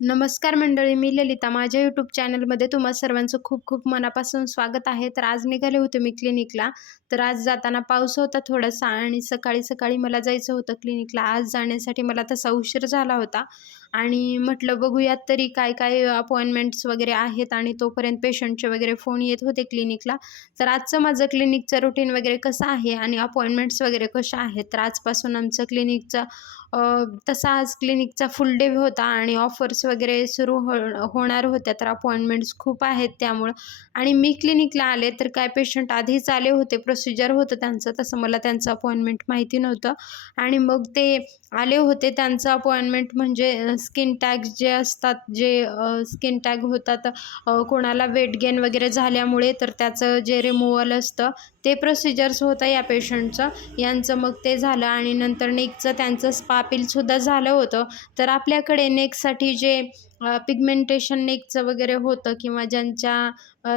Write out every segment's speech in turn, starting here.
नमस्कार मंडळी मी ललिता. माझ्या यूट्यूब चॅनलमध्ये तुम्हा सर्वांचं खूप खूप मनापासून स्वागत आहे. तर आज निघाले होते मी क्लिनिकला तर आज जाताना पाऊस होता थोडासा आणि सकाळी सकाळी मला जायचं होतं क्लिनिकला आज जाण्यासाठी मला तसा उशीर झाला होता. आणि म्हटलं बघूयात तरी काय काय अपॉइंटमेंट्स वगैरे आहेत आणि तोपर्यंत पेशंटचे वगैरे फोन येत होते क्लिनिकला तर आजचं माझं क्लिनिकचं रुटीन वगैरे कसं आहे आणि अपॉइंटमेंट्स वगैरे कशा आहेत? तर आजपासून आमचं क्लिनिकचं तसा आज क्लिनिकचा फुल डे होता आणि ऑफर्स वगैरे सुरू हो होणार होत्या. तर अपॉइंटमेंट्स खूप आहेत त्यामुळं. आणि मी क्लिनिकला आले तर काय पेशंट आधीच आले होते प्रोसिजर होतं त्यांचं तसं मला त्यांचं अपॉइंटमेंट माहिती नव्हतं. आणि मग ते आले होते त्यांचं अपॉइंटमेंट म्हणजे स्किन टॅग जे असतात जे स्किन टॅग होतात कोणाला वेट गेन वगैरे झाल्यामुळे तर त्याचं जे रिमूव्हल असतं ते प्रोसिजर्स होतं या पेशंटचं यांचं मग ते झालं आणि नंतर नेकचं त्यांचं स्पापिलसुद्धा झालं होतं. तर आपल्याकडे नेकसाठी जे पिगमेंटेशन नेकचं वगैरे होतं किंवा ज्यांच्या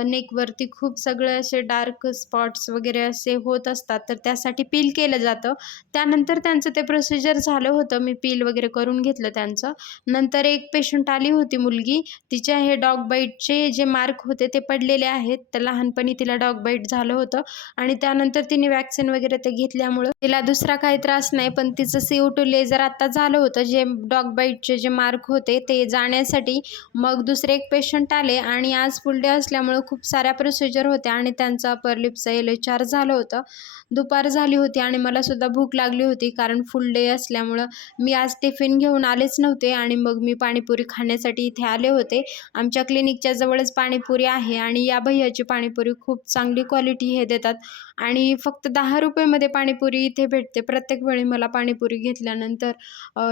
नेकवरती खूप सगळे असे डार्क स्पॉट्स वगैरे असे होत असतात तर त्यासाठी पील केलं जातं. त्यानंतर त्यांचं ते प्रोसिजर झालं होतं मी पील वगैरे करून घेतलं त्यांचं. नंतर एक पेशंट आली होती मुलगी तिच्या हे डॉग बाईटचे जे मार्क होते ते पडलेले आहेत तर लहानपणी तिला डॉग बाईट झालं होतं. आणि त्यानंतर तिने वॅक्सिन वगैरे ते घेतल्यामुळं तिला दुसरा काही त्रास नाही पण तिचं सी टू लेझर आता झालं होतं जे डॉग बाईटचे जे मार्क होते ते जाण्यास करण्यासाठी मग दुसरे एक पेशंट आले आणि आज फुल डे असल्यामुळं खूप साऱ्या प्रोसिजर होत्या आणि त्यांचा अपर लिपचं एल एच आर झालं होतं. दुपार झाली होती आणि मला सुद्धा भूक लागली होती कारण फुल डे असल्यामुळं मी आज टिफिन घेऊन आलेच नव्हते आणि मग मी पाणीपुरी खाण्यासाठी इथे आले होते. आमच्या क्लिनिकच्या जवळच पाणीपुरी आहे आणि या भैयाची पाणीपुरी खूप चांगली क्वालिटी हे देतात. आणि फक्त दहा रुपयेमध्ये पाणीपुरी इथे भेटते. प्रत्येक वेळी मला पाणीपुरी घेतल्यानंतर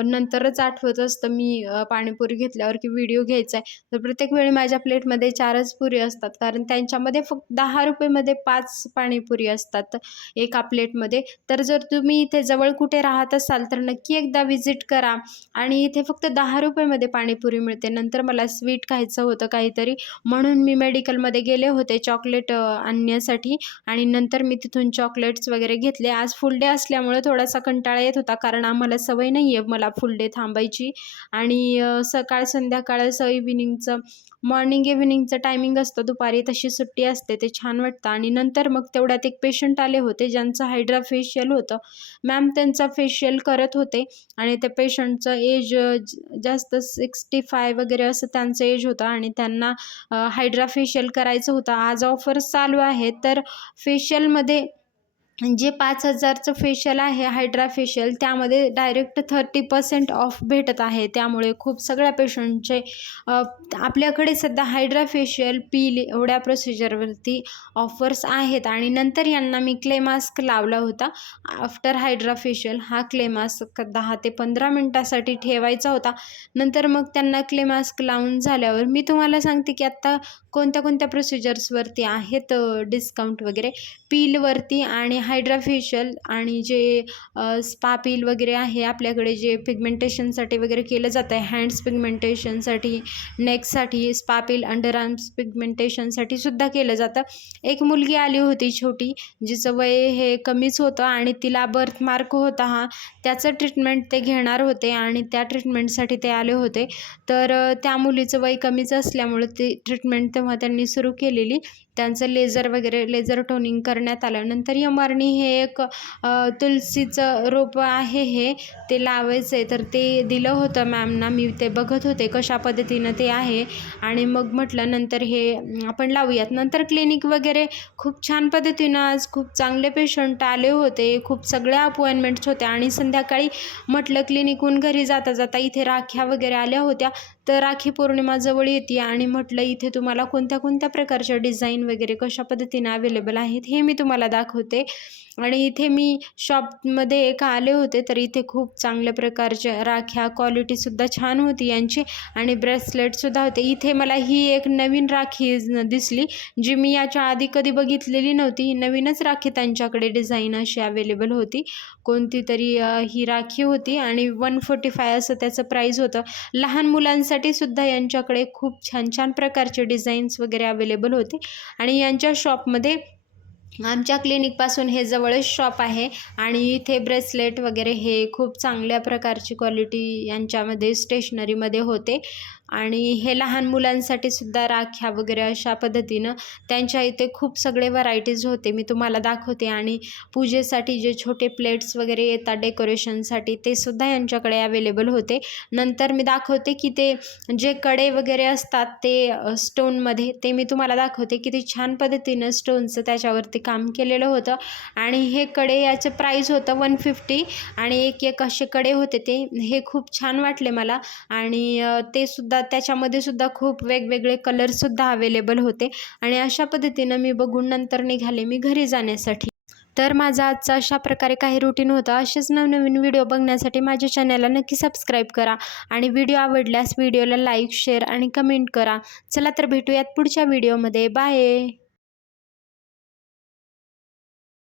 नंतरच आठवत असतं मी पाणीपुरी घेतल्यावर की व्हिडिओ घ्यायचा आहे तर प्रत्येक वेळी माझ्या प्लेटमध्ये चारच पुरी असतात कारण त्यांच्यामध्ये फक्त दहा रुपयेमध्ये पाच पाणीपुरी असतात. एक प्लेटमध्ये. तर जर तुम्ही इथे जवळ कुठे राहत असाल तर नक्की एकदा व्हिजिट करा. आणि इथे फक्त दहा रुपयेमध्ये पाणीपुरी मिळते. नंतर मला स्वीट खायचं होतं काहीतरी म्हणून मी मेडिकलमध्ये गेले होते चॉकलेट आणण्यासाठी. आणि नंतर मी तिथून चॉकलेट्स वगैरे घेतले. आज फुल डे असल्यामुळे थोडासा कंटाळा येत होता कारण आम्हाला सवय नाही आहे मला फुल डे थांबायची. आणि सकाळ संध्याकाळ असं इव्हिनिंगचं मॉर्निंग इव्हिनिंगचं टायमिंग असतं. दुपारी तशी सुट्टी असते ते छान वाटतं. आणि नंतर मग तेवढ्यात एक पेशंट आले होते ज्यांचं हायड्रा फेशियल होतं मॅम त्यांचा फेशियल करत होते आणि त्या पेशंटचं एज जास्त सिक्स्टी फाय वगैरे असं त्यांचं एज होतं आणि त्यांना हायड्रा फेशियल करायचं होतं. आज ऑफर्स चालू आहेत तर फेशियलमध्ये जे पाच हजारचं फेशियल आहे हायड्रा फेशियल त्यामध्ये डायरेक्ट थर्टी पर्सेंट ऑफ भेटत आहे. त्यामुळे खूप सगळ्या पेशंटचे आपल्याकडे सध्या हायड्रा फेशियल पील एवढ्या प्रोसिजरवरती ऑफर्स आहेत. आणि नंतर यांना मी क्ले मास्क लावला होता. आफ्टर हायड्रा फेशियल हा क्ले मास्क दहा ते पंधरा मिनटासाठी ठेवायचा होता. नंतर मग त्यांना क्ले मास्क लावून झाल्यावर मी तुम्हाला सांगते की आत्ता कोणत्या कोणत्या प्रोसिजर्सवरती आहेत डिस्काउंट वगैरे? पीलवरती आणि हायड्राफेशियल आणि जे स्पा पील वगैरे आहे आपल्याकडे जे पिगमेंटेशनसाठी वगैरे केलं जातं आहे हँड्स पिगमेंटेशनसाठी नेकसाठी स्पा पील अंडर आर्म्स पिगमेंटेशनसाठी सुद्धा केलं जातं. एक मुलगी आली होती छोटी जिचं वय हे कमीच होतं आणि तिला बर्थ मार्क होता हा. त्याचं ट्रीटमेंट ते घेणार होते आणि त्या ट्रीटमेंटसाठी ते आले होते. तर त्या मुलीचं वय कमीच असल्यामुळे ती ट्रीटमेंट तेव्हा त्यांनी सुरू केलेली. त्यांचं लेझर वगैरे लेझर टोनिंग करण्यात आलं. नंतर यमारणी हे एक तुलसीचं रोप आहे हे. ते लावायचं आहे तर ते दिलं होतं मॅमना मी ते बघत होते कशा पद्धतीनं ते आहे. आणि मग म्हटलं नंतर हे आपण लावूयात. नंतर क्लिनिक वगैरे खूप छान पद्धतीनं आज खूप चांगले पेशंट आले होते. खूप सगळ्या अपॉइंटमेंट्स होत्या. आणि संध्याकाळी म्हटलं क्लिनिकहून घरी जाता जाता इथे राख्या वगैरे आल्या होत्या. तर राखी पौर्णिमा जवळ येते. आणि म्हटलं इथे तुम्हाला कोणत्या कोणत्या प्रकारच्या डिझाईन वगैरे कशा पद्धतीने अवेलेबल आहेत हे मी तुम्हाला दाखवते. आणि इथे मी शॉपमध्ये एक आले होते तर इथे खूप चांगल्या प्रकारच्या राख्या क्वालिटीसुद्धा छान होती यांची आणि ब्रेसलेटसुद्धा होते. इथे मला ही एक नवीन राखी दिसली जी मी याच्या आधी कधी बघितलेली नव्हती. ही नवीनच राखी त्यांच्याकडे डिझाईन अशी अवेलेबल होती. कोणती तरी ही राखी होती आणि वन फोर्टी फाय असं त्याचं प्राईज होतं. लहान मुलांसाठी सुद्धा यांच्याकडे खूप छान छान प्रकारचे डिझाईन्स वगैरे अवेलेबल होते. आणि यांच्या शॉपमध्ये आमच्या क्लिनिकपासून हे जवळच शॉप आहे आणि इथे ब्रेसलेट वगैरे हे खूप चांगल्या प्रकारची क्वालिटी यांच्यामध्ये स्टेशनरीमध्ये होते. आणि हे लहान मुलांसाठी सुद्धा राख्या वगैरे अशा पद्धतीनं त्यांच्या इथे खूप सगळे व्हरायटीज होते. मी तुम्हाला दाखवते. आणि पूजेसाठी जे छोटे प्लेट्स वगैरे येतात डेकोरेशनसाठी ते सुद्धा यांच्याकडे अवेलेबल होते. नंतर मी दाखवते की ते जे कडे वगैरे असतात ते स्टोनमध्ये ते मी तुम्हाला दाखवते किती छान पद्धतीनं स्टोनचं त्याच्यावरती काम केलेलं होतं. आणि हे कडे याचं प्राईज होतं वन फिफ्टी आणि एक एक असे कडे होते. ते हे खूप छान वाटले मला. आणि ते सुद्धा त्याच्यामध्ये सुद्धा खूप वेगवेगळे कलरसुद्धा अवेलेबल होते. आणि अशा पद्धतीनं मी बघून नंतर निघाले मी घरी जाण्यासाठी. तर माझा आजचा अशा प्रकारे काही रुटीन होतं. असेच नवनवीन व्हिडिओ बघण्यासाठी माझ्या चॅनलला नक्की सबस्क्राईब करा. आणि व्हिडिओ आवडल्यास व्हिडिओला लाईक शेअर आणि कमेंट करा. चला तर भेटूयात पुढच्या व्हिडिओमध्ये बाय